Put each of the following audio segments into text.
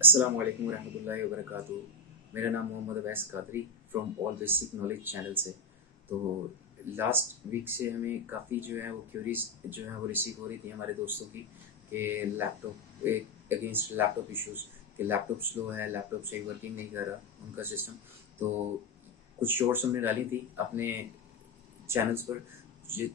अस्सलाम वालेकुम रहमतुल्लाहि व बरकातुहू। मेरा नाम Mohammad Awais Qadri from all basic knowledge channel से। तो लास्ट वीक से हमें काफ़ी जो है वो क्यूरीज जो है वो रिसीव हो रही थी हमारे दोस्तों की कि लैपटॉप अगेंस्ट लैपटॉप इश्यूज़ कि लैपटॉप स्लो है, लैपटॉप सही वर्किंग नहीं कर रहा उनका सिस्टम। तो कुछ शॉर्ट्स हमने डाली थी अपने चैनल्स पर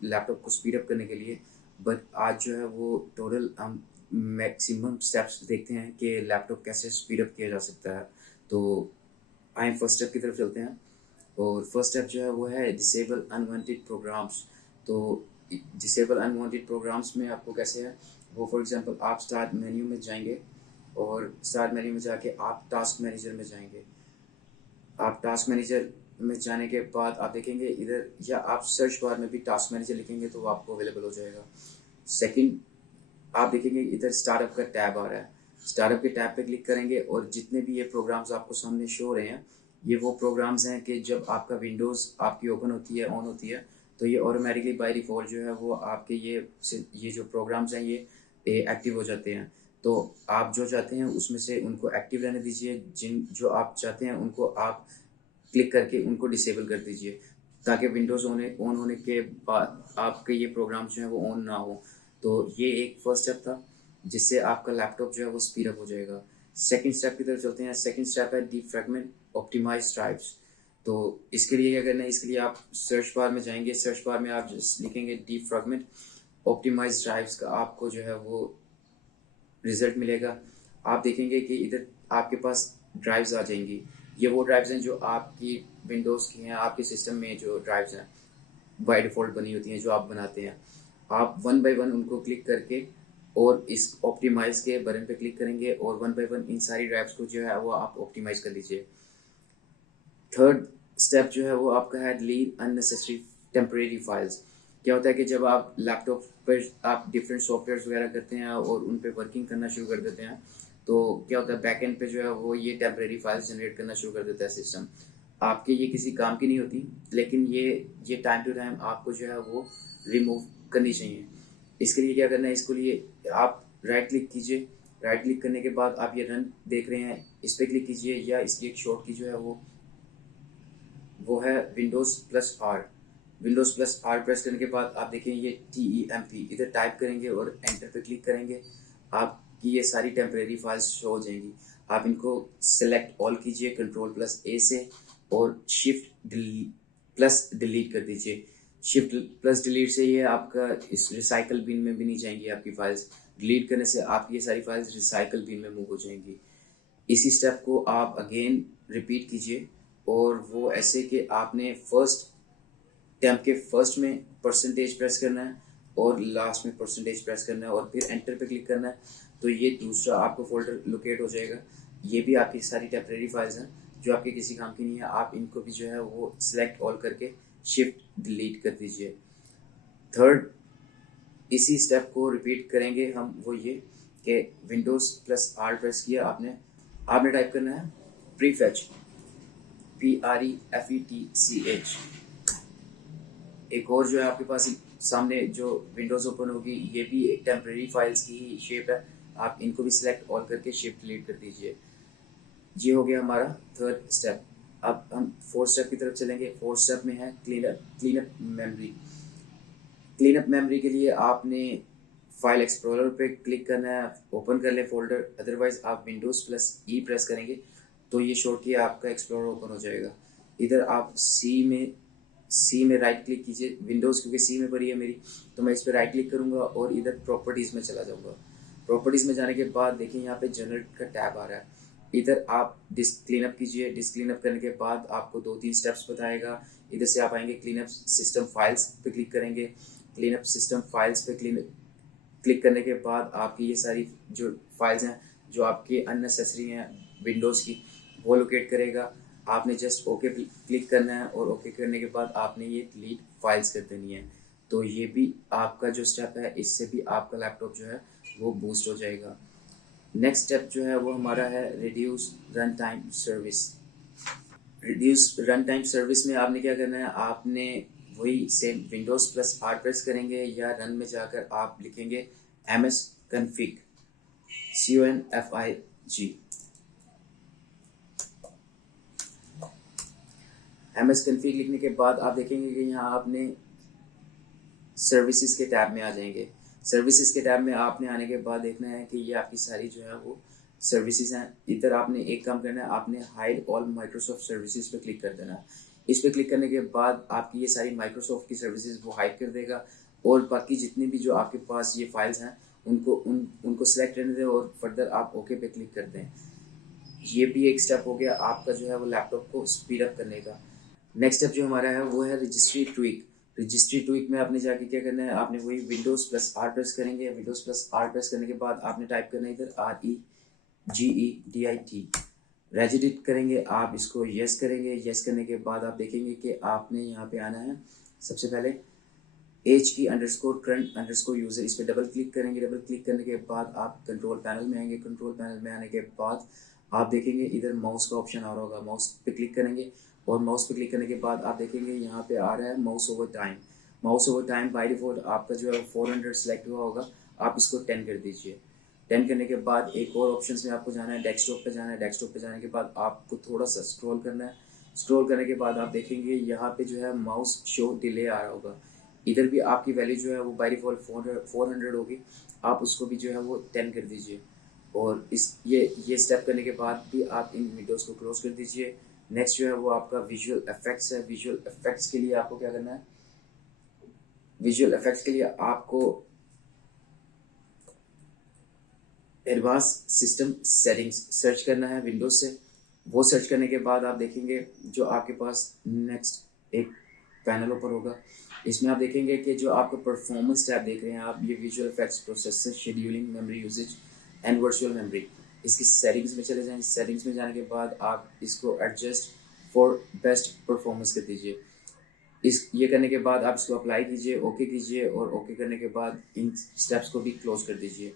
लैपटॉप को स्पीड अप करने के लिए। बट आज जो है वो टोटल हम मैक्सिमम स्टेप्स देखते हैं कि लैपटॉप कैसे स्पीड अप किया जा सकता है। तो आए फर्स्ट स्टेप की तरफ चलते हैं। और फर्स्ट स्टेप जो है वो है डिसेबल अनवांटेड प्रोग्राम्स। तो डिसेबल अनवांटेड प्रोग्राम्स में आपको कैसे है वो, फॉर एग्जांपल आप स्टार्ट मेन्यू में जाएंगे और स्टार्ट मेन्यू में जाके आप टास्क मैनेजर में जाएंगे। आप टास्क मैनेजर में जाने के बाद आप देखेंगे इधर, या आप सर्च बार में भी टास्क मैनेजर लिखेंगे तो वो आपको अवेलेबल हो जाएगा। सेकंड, आप देखेंगे इधर स्टार्टअप का टैब आ रहा है। स्टार्टअप के टैब पे क्लिक करेंगे और जितने भी ये प्रोग्राम्स आपको सामने शो हो रहे हैं, ये वो प्रोग्राम्स हैं कि जब आपका विंडोज़ आपकी ओपन होती है, ऑन होती है, तो ये ऑटोमेटिकली बाय डिफ़ॉल्ट जो है वो आपके ये जो प्रोग्राम्स हैं ये एक्टिव हो जाते हैं। तो आप जो चाहते हैं उसमें से उनको एक्टिव रहने दीजिए, जो आप चाहते हैं उनको आप क्लिक करके उनको डिसेबल कर दीजिए, ताकि विंडोज़ ऑन होने के बाद आपके ये प्रोग्राम जो है वो ऑन ना हो। तो ये एक फर्स्ट स्टेप था जिससे आपका लैपटॉप जो है वो स्पीड अप हो जाएगा। सेकंड स्टेप की तरफ चलते हैं। सेकंड स्टेप है डीफ्रैगमेंट ऑप्टिमाइज ड्राइव्स। तो इसके लिए क्या करना है, इसके लिए आप सर्च बार में जाएंगे, सर्च बार में आप जस्ट लिखेंगे डीफ्रैगमेंट ऑप्टिमाइज ड्राइव्स का आपको जो है वो रिजल्ट मिलेगा। आप देखेंगे कि इधर आपके पास ड्राइव्स आ जाएंगी। ये वो ड्राइव्स हैं जो आपकी विंडोज़ की हैं, आपके सिस्टम में जो ड्राइव्स हैं बाय डिफ़ॉल्ट बनी होती हैं जो आप बनाते हैं। आप वन बाय वन उनको क्लिक करके और इस ऑप्टिमाइज़ के बटन पे क्लिक करेंगे और वन बाय वन इन सारी ड्राइव्स को जो है वो आप ऑप्टिमाइज़ कर लीजिए। थर्ड स्टेप जो है वो आपका है डिलीट अननेसेसरी टेम्परेरी फाइल्स। क्या होता है कि जब आप लैपटॉप पर आप डिफरेंट सॉफ्टवेयर वगैरह करते हैं और उन पे वर्किंग करना शुरू कर देते हैं, तो क्या होता है बैक एंड पे जो है वो ये टेम्परेरी फाइल्स जनरेट करना शुरू कर देता है सिस्टम। आपके ये किसी काम की नहीं होती, लेकिन ये टाइम टू टाइम आपको जो है वो रिमूव करनी चाहिए। इसके लिए क्या करना है, इसके लिए आप राइट क्लिक कीजिए। राइट क्लिक करने के बाद आप ये रन देख रहे हैं, इस पर क्लिक कीजिए, या इसकी एक शॉर्ट की जो है वो है Windows plus R. Windows plus R press करने के बाद आप देखें ये TEMP इधर टाइप करेंगे और एंटर पे क्लिक करेंगे। आपकी ये सारी टेम्परेरी फाइल्स शो हो जाएंगी। आप इनको सेलेक्ट ऑल कीजिए कंट्रोल प्लस ए से और शिफ्ट प्लस डिलीट कर दीजिए। शिफ्ट प्लस डिलीट से ये आपका इस रिसाइकल बिन में भी नहीं जाएंगी आपकी फाइल्स। डिलीट करने से आपकी ये सारी फाइल्स रिसाइकल बिन में मूव हो जाएंगी। इसी स्टेप को आप अगेन रिपीट कीजिए, और वो ऐसे कि आपने फर्स्ट टैब के फर्स्ट में परसेंटेज प्रेस करना है और लास्ट में परसेंटेज प्रेस करना है और फिर एंटर पे क्लिक करना है। तो ये दूसरा आपको फोल्डर लोकेट हो जाएगा। ये भी आपकी सारी टेम्परेरी फाइल्स हैं जो आपके किसी काम की नहीं है। आप इनको भी जो है वो सिलेक्ट ऑल करके शिफ्ट डिलीट कर दीजिए। थर्ड, इसी स्टेप को रिपीट करेंगे हम, वो ये कि विंडोज़ प्लस आर प्रेस किया आपने। आपने टाइप करना है प्रीफेच, PREFETCH। एक और जो है आपके पास सामने जो विंडोज़ ओपन होगी, ये भी एक टेम्परेरी फाइल्स की ही शेप है। आप इनको भी सिलेक्ट ऑल करके शिफ्ट डिलीट कर दीजिए। ये हो गया हमारा थर्ड स्टेप। अब हम फोर्थ स्टेप की तरफ चलेंगे। फोर्थ स्टेप में है clean up memory. Clean up memory के लिए आपने फाइल एक्सप्लोरर पे क्लिक करना है, ओपन कर ले फोल्डर। अदरवाइज आप विंडोज़ प्लस ई प्रेस करेंगे तो ये शॉर्ट की आपका एक्सप्लोरर ओपन हो जाएगा। इधर आप सी में राइट क्लिक कीजिए। विंडोज़ क्योंकि सी में पड़ी है मेरी, तो मैं इस पर राइट क्लिक करूँगा और इधर प्रॉपर्टीज़ में चला जाऊँगा। प्रॉपर्टीज़ में जाने के बाद देखिए यहाँ पे जनरल का टैब आ रहा है। इधर आप डिस्क क्लीनअप कीजिए। डिस्क क्लीनअप करने के बाद आपको 2-3 स्टेप्स बताएगा। इधर से आप आएंगे क्लीनअप सिस्टम फाइल्स पे क्लिक करेंगे। क्लीनअप सिस्टम फाइल्स पे क्लिक करने के बाद आपकी ये सारी जो फाइल्स हैं जो आपकी अननेसेसरी हैं विंडोज़ की, वो लोकेट करेगा। आपने जस्ट ओके क्लिक करना है और ओके करने के बाद आपने ये डिलीट फाइल्स कर देनी है। तो ये भी आपका जो स्टेप है, इससे भी आपका लैपटॉप जो है वो बूस्ट हो जाएगा। नेक्स्ट स्टेप जो है वो हमारा है reduce run time service. Reduce run time service में आपने क्या करना है, आपने वही same Windows plus R press करेंगे या रन में जाकर आप लिखेंगे MS config CONFIG। msconfig लिखने के बाद आप देखेंगे कि यहाँ आपने सर्विसेज के टैब में आ जाएंगे। सर्विसेज के टैब में आपने आने के बाद देखना है कि ये आपकी सारी जो है वो सर्विसेज हैं। इधर आपने एक काम करना है, आपने हाइड ऑल माइक्रोसॉफ्ट सर्विसेज पे क्लिक कर देना है। इस पे क्लिक करने के बाद आपकी ये सारी माइक्रोसॉफ्ट की सर्विसेज वो हाइड कर देगा, और बाकी जितनी भी जो आपके पास ये फाइल्स हैं उनको सेलेक्ट करने दें और फर्दर आप ओके पे क्लिक कर दें। ये भी एक स्टेप हो गया आपका जो है वो लैपटॉप को स्पीड अप करने का। नेक्स्ट स्टेप जो हमारा है वो है रजिस्ट्री ट्वीक। रजिस्ट्री ट्वीक में आपने जाके क्या करना है, आपने वही विंडोज प्लस आर प्रेस करेंगे। विंडोज प्लस आर प्रेस करने के बाद आपने टाइप करना है इधर REGEDIT, रेजिडिट करेंगे आप, इसको यस करेंगे। यस करने के बाद आप देखेंगे कि आपने यहाँ पे आना है सबसे पहले HE_current_user, इस पर डबल क्लिक करेंगे। डबल क्लिक करने के बाद आप कंट्रोल पैनल में आएंगे। कंट्रोल पैनल में आने के बाद आप देखेंगे इधर माउस का ऑप्शन आ रहा होगा, माउस पे क्लिक करेंगे। और माउस पे क्लिक करने के बाद आप देखेंगे यहाँ पे आ रहा है mouse over time. Mouse over time by default आपका जो है 400 सेलेक्ट हुआ होगा, आप इसको 10 कर दीजिए। 10 करने के बाद एक और ऑप्शन में आपको जाना है, डेस्कटॉप पे जाना है। डेस्कटॉप पे जाने के बाद आपको थोड़ा सा स्क्रॉल करना है। स्क्रॉल करने के बाद आप देखेंगे यहाँ पे जो है माउस शो डिले आ रहा होगा। इधर भी आपकी वैल्यू जो है वो बाय डिफॉल्ट 400 होगी, आप उसको भी जो है वो 10 कर दीजिए। और ये स्टेप करने के बाद भी आप इन विंडोज़ को क्लोज कर दीजिए। नेक्स्ट जो है वो आपका विजुअल इफेक्ट्स है। विजुअल इफेक्ट्स के लिए आपको क्या करना है, विजुअल इफेक्ट्स के लिए आपको एडवांस सिस्टम सेटिंग्स सर्च करना है विंडोज से। वो सर्च करने के बाद आप देखेंगे जो आपके पास नेक्स्ट एक पैनल ऊपर होगा, इसमें आप देखेंगे कि जो आपका परफॉर्मेंस टैब देख रहे हैं आप, ये visual effects, processor, scheduling, memory usage and virtual memory, इसकी सेटिंग्स में चले जाएं। सेटिंग्स में जाने के बाद आप इसको एडजस्ट फॉर बेस्ट परफॉर्मेंस कर दीजिए। ये करने के बाद आप इसको अप्लाई कीजिए, ओके कीजिए, और ओके करने के बाद इन स्टेप्स को भी क्लोज कर दीजिए।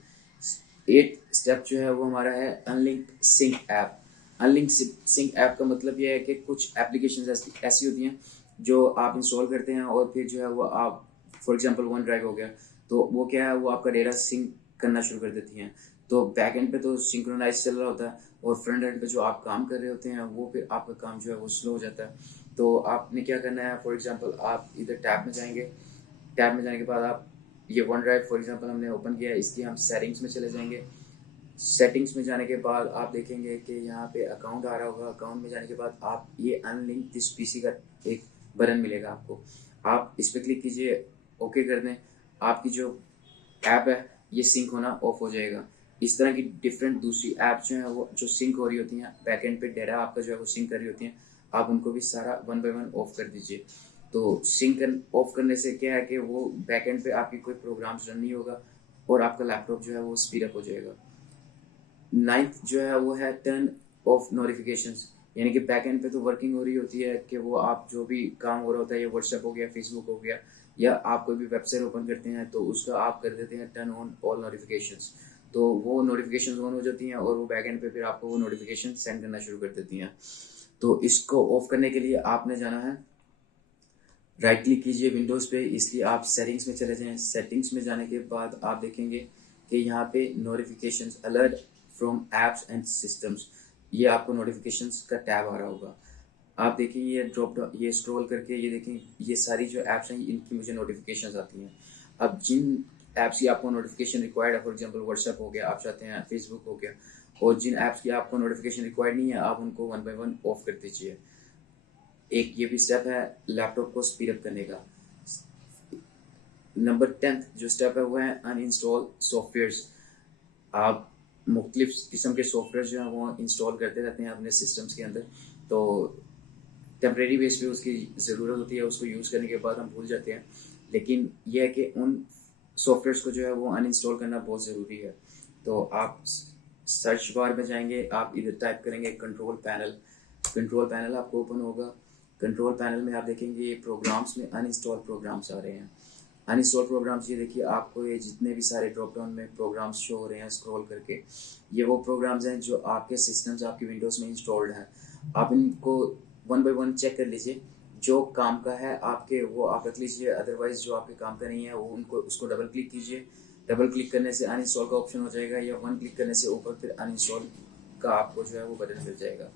8 स्टेप जो है वो हमारा है unlink sync app. Unlink sync app का मतलब ये है कि कुछ एप्लीकेशन ऐसी होती हैं जो आप इंस्टॉल करते हैं और फिर जो है वो आप, फॉर एग्जांपल वन ड्राइव हो गया, तो वो क्या है वो आपका डेटा सिंक करना शुरू कर देती हैं। तो बैक एंड पे तो सिंक्रोनाइज चल रहा होता है, और फ्रंट एंड पे जो आप काम कर रहे होते हैं वो फिर आपका काम जो है वो स्लो हो जाता है। तो आपने क्या करना है, फॉर एग्जांपल आप इधर टैब में जाएंगे। टैब में जाने के बाद आप ये वन ड्राइव फॉर एग्जांपल हमने ओपन किया है, इसकी हम सेटिंग्स में चले जाएंगे। सेटिंग्स में जाने के बाद आप देखेंगे कि यहाँ पे अकाउंट आ रहा होगा। अकाउंट में जाने के बाद आप ये अनलिंक दिस पीसी का एक बटन मिलेगा आपको, आप इस पर क्लिक कीजिए, ओके कर दें। आपकी जो ऐप है ये सिंक होना ऑफ हो जाएगा। इस तरह की डिफरेंट दूसरी ऐप जो है वो जो सिंक हो रही होती हैं, बैकएंड पे डेटा आपका जो है वो सिंक कर रही होती हैं, आप उनको भी सारा वन बाय वन ऑफ कर दीजिए। तो सिंक ऑफ करने से क्या है कि वो बैकएंड पे आपकी कोई प्रोग्राम्स रन नहीं होगा और आपका लैपटॉप जो है वो स्पीड अप हो जाएगा। 9th जो है वो है टर्न ऑफ नोटिफिकेशंस, यानी कि बैक एंड पे तो वर्किंग हो रही होती है कि वो आप जो भी काम हो रहा होता है, ये व्हाट्सएप हो गया, फेसबुक हो गया, या आप कोई भी वेबसाइट ओपन करते हैं तो उसका आप कर देते हैं टर्न ऑन ऑल नोटिफिकेशंस। तो वो नोटिफिकेशंस ऑन हो जाती हैं और वो बैक एंड पे फिर आपको वो नोटिफिकेशन सेंड करना शुरू कर देती हैं। तो इसको ऑफ करने के लिए आपने जाना है, राइट क्लिक कीजिए विंडोज़ पे, इसलिए आप सेटिंग्स में चले जाएं। सेटिंग्स में जाने के बाद आप देखेंगे कि यहाँ पे notifications alert from apps and systems, ये आपको नोटिफिकेशंस का टैब आ रहा होगा। आप देखें ये ड्रॉप डाउन, ये स्क्रॉल करके ये देखें, ये सारी जो ऐप्स हैं इनकी मुझे नोटिफिकेशंस आती हैं। अब जिन ऐप्स की आपको नोटिफिकेशन रिक्वायर्ड है, फॉर एग्जांपल व्हाट्सएप हो गया, आप चाहते हैं फेसबुक हो गया, और जिन ऐप्स की आपको नोटिफिकेशन रिक्वायर्ड नहीं है आप उनको वन बाय वन ऑफ कर दीजिए। एक ये भी स्टेप है लैपटॉप को स्पीड अप करने का। नंबर 10th जो स्टेप है वो है अनइंस्टॉल सॉफ्टवेयर्स। आप मुख्तलिफ किस्म के सॉफ्टवेयर जो हैं वो इंस्टॉल करते रहते हैं अपने सिस्टम्स के अंदर, तो टेम्प्रेरी बेस पे उसकी ज़रूरत होती है, उसको यूज़ करने के बाद हम भूल जाते हैं। लेकिन यह है कि उन सॉफ्टवेयर्स को जो है वो अनइंस्टॉल करना बहुत ज़रूरी है। तो आप सर्च बार में जाएंगे, आप इधर टाइप करेंगे कंट्रोल पैनल। कंट्रोल पैनल आपको ओपन होगा। कंट्रोल पैनल में आप देखेंगे ये प्रोग्राम्स में अनइंस्टॉल प्रोग्राम्स आ रहे हैं। अनइंस्टॉल प्रोग्राम्स, ये देखिए आपको ये जितने भी सारे ड्रॉप डाउन में प्रोग्राम्स शो हो रहे हैं स्क्रॉल करके, ये वो प्रोग्राम्स हैं जो आपके सिस्टम्स आपकी विंडोज़ में इंस्टॉल्ड हैं। आप इनको वन बाय वन चेक कर लीजिए, जो काम का है आपके वो आप रख लीजिए, अदरवाइज जो आपके काम का नहीं है वो उनको उसको डबल क्लिक कीजिए। डबल क्लिक करने से अनइंस्टॉल का ऑप्शन हो जाएगा, या वन क्लिक करने से ऊपर फिर अनइंस्टॉल का आपको जो है वो बटन मिल जाएगा।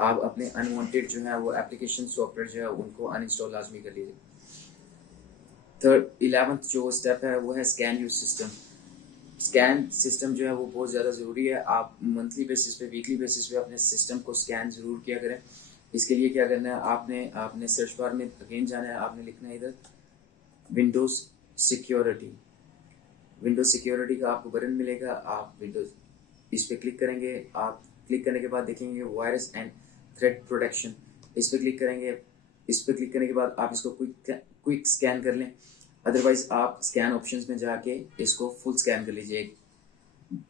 आप अपने अनवांटेड जो है वो एप्लीकेशन सॉफ्टवेयर जो है उनको अनइंस्टॉल लाजमी कर लीजिए। थर्ड 11th जो स्टेप है वो है scan your system. Scan system जो है वो बहुत ज़्यादा ज़रूरी है। आप मंथली बेसिस पे, वीकली बेसिस पे अपने सिस्टम को स्कैन ज़रूर किया करें। इसके लिए क्या करना है, आपने आपने सर्च बार में अगेन जाना है, आपने लिखना है इधर विंडोज़ सिक्योरिटी। विंडोज सिक्योरिटी का आपको बटन मिलेगा, आप विंडोज इस पर क्लिक करेंगे। आप क्लिक करने के बाद देखेंगे वायरस एंड थ्रेट प्रोटेक्शन, इस पर क्लिक करेंगे। इस पर क्लिक करने के बाद आप इसको क्विक स्कैन कर लें। अदरवाइज आप स्कैन ऑप्शंस में जाके इसको फुल स्कैन कर लीजिए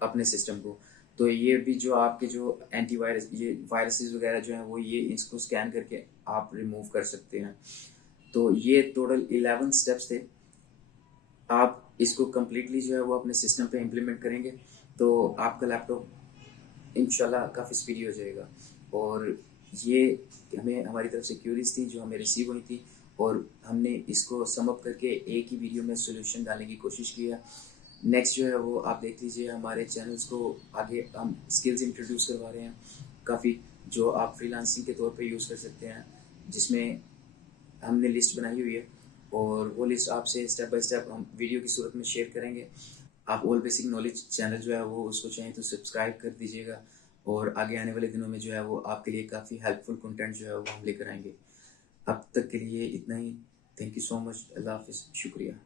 अपने सिस्टम को। तो ये भी जो आपके जो एंटीवायरस, ये वायरसेस वगैरह जो हैं वो ये इसको स्कैन करके आप रिमूव कर सकते हैं। तो ये टोटल 11 स्टेप्स थे। आप इसको कम्प्लीटली जो है वो अपने सिस्टम पे इम्प्लीमेंट करेंगे तो आपका लैपटॉप इंशाल्लाह काफ़ी स्पीडी हो जाएगा। और ये हमें हमारी तरफ से क्यूरीज थी जो हमें रिसीव हुई थी, और हमने इसको सम अप करके एक ही वीडियो में सोल्यूशन डालने की कोशिश की है। नेक्स्ट जो है वो आप देख लीजिए, हमारे चैनल्स को आगे हम स्किल्स इंट्रोड्यूस करवा रहे हैं काफ़ी, जो आप फ्रीलांसिंग के तौर पे यूज़ कर सकते हैं, जिसमें हमने लिस्ट बनाई हुई है। और वो लिस्ट आपसे स्टेप बाय स्टेप हम वीडियो की सूरत में शेयर करेंगे। आप ऑल बेसिक नॉलेज चैनल जो है वो उसको चाहें तो सब्सक्राइब कर दीजिएगा, और आगे आने वाले दिनों में जो है वो आपके लिए काफ़ी हेल्पफुल कंटेंट जो है वो हम लेकर आएंगे। अब तक के लिए इतना ही। Thank you so much. अल्लाह हाफिज़। शुक्रिया।